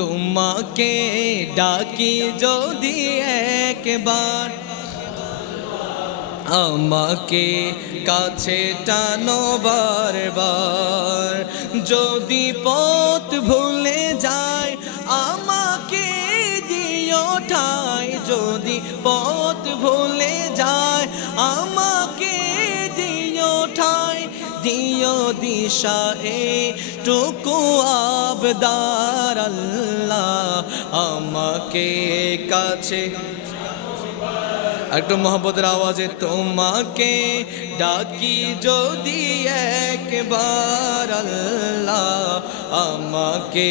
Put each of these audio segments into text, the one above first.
তোমাকে ডাকি যদি একবার, আমাকে কাছে টানো বারবার। যদি পথ ভুলে যায় আমাকে দিও ঠাই, যদি পথ ভুলে যায় আমাকে দিও ঠাই। দিও দিশা এইটুকু আবদার আল্লাহ, আমাকে কাছে। একটু মহব্বতের আওয়াজে তোমাকে ডাকি যদি একবার আল্লাহ, আমাকে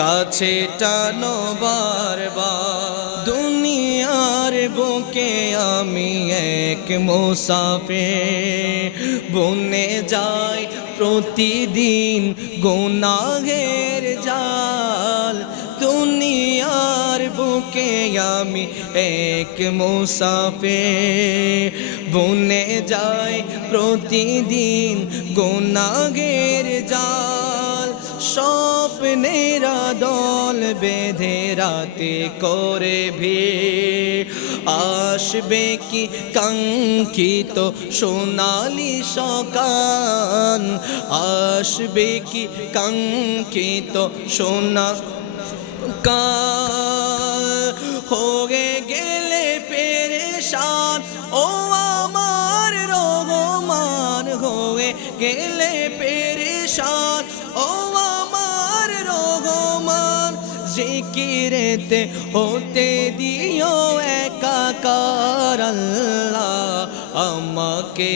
কাছে টানো বারবার। দুনিয়ার বুকে আমি এক মুসাফির, বনে যাই প্রতিদিন গুনাহের জাল। দুনিয়ার বুকে আমি এক মুসাফির, বনে যাই প্রতিদিন গুনাহের জাল। স্বপ্নের দল বেঁধে রাতে করে ভিড়, আসবে কি কাঙ্ক্ষিত সোনালি সকাল, আসবে কি কাঙ্ক্ষিত সোনা কাল। হয়ে গেলে পেরেশান ও আমার রহমান, হয়ে গেলে পেরেশান ও আমার রহমান। জিকিরেতে হতে দিও একাকার আল্লাহ, আমাকে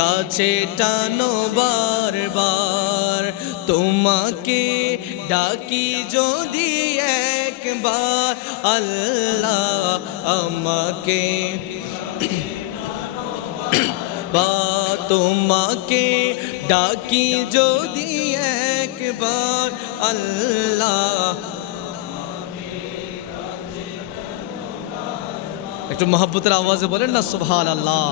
কাছে টানো বারবার। তোমাকে ডাকি যদি একবার আল্লাহ, আমাকে বা তোমাকে ডাকি যদি একবার আল্লাহ। একটু মহব্বতের আওয়াজে বলেন না সুবহানাল্লাহ।